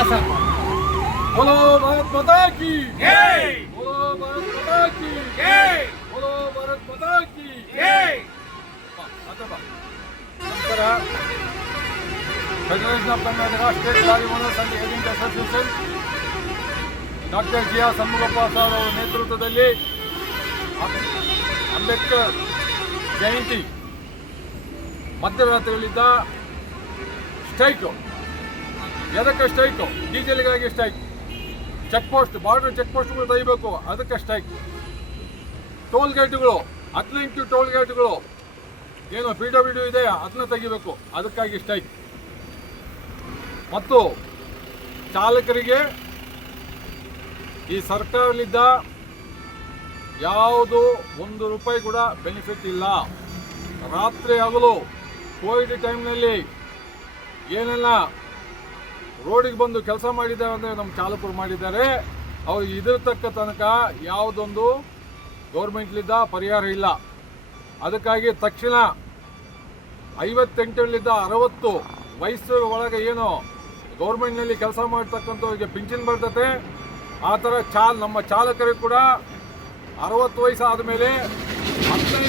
पास बोलो भारत माता की जय बोलो भारत माता की जय बोलो भारत माता की जय ನಮಸ್ಕಾರ. Federation of Karnataka state lorry owners and agent association doctor G R Shanmugappa sir ಅವರ ನೇತೃತ್ವದಲ್ಲಿ ಅಂಬೇಡ್ಕರ್ ಜಯಂತಿ ಮಧ್ಯರಾತ್ರಿಯಲ್ಲಿದ್ದ ಸ್ಟ್ರೈಕು. ಎದಕ್ಕೆ ಸ್ಟ್ರೈಕು? ಡೀಸೆಲ್ಗಾಗಿ strike. Check post, border check ಪೋಸ್ಟ್ಗಳು ತೆಗಿಬೇಕು, ಅದಕ್ಕೆ ಸ್ಟ್ರೈಕ್. ಟೋಲ್ ಗೇಟ್ಗಳು 18 ಟೋಲ್ ಗೇಟ್ಗಳು ಏನು PWD ಇದೆ ಅದನ್ನ ತೆಗಿಬೇಕು, ಅದಕ್ಕಾಗಿ ಸ್ಟ್ರೈಕ್. ಮತ್ತು ಚಾಲಕರಿಗೆ ಈ ಸರ್ಕಾರದಲ್ಲಿದ್ದ ಯಾವುದು ₹1 ಕೂಡ ಬೆನಿಫಿಟ್ ಇಲ್ಲ. ರಾತ್ರಿ ಹಗಲು ಕೋವಿಡ್ ಟೈಮ್ನಲ್ಲಿ ಏನೆಲ್ಲ ರೋಡಿಗೆ ಬಂದು ಕೆಲಸ ಮಾಡಿದ್ದಾರೆ ಅಂದರೆ ನಮ್ಮ ಚಾಲಕರು ಮಾಡಿದ್ದಾರೆ. ಅವ್ರು ಇದ್ರ ತಕ್ಕ ತನಕ ಯಾವುದೊಂದು ಗೌರ್ಮೆಂಟ್ಲಿದ್ದ ಪರಿಹಾರ ಇಲ್ಲ. ಅದಕ್ಕಾಗಿ ತಕ್ಷಣ 58ರಿಂದ 60 ವಯಸ್ಸು ಒಳಗೆ ಏನು ಗೌರ್ಮೆಂಟ್ನಲ್ಲಿ ಕೆಲಸ ಮಾಡ್ತಕ್ಕಂಥವ್ರಿಗೆ ಪಿಂಚಣಿ ಬರ್ತದೆ. ಆ ಥರ ನಮ್ಮ ಚಾಲಕರಿಗೆ ಕೂಡ 60 ವಯಸ್ಸು ಆದಮೇಲೆ 15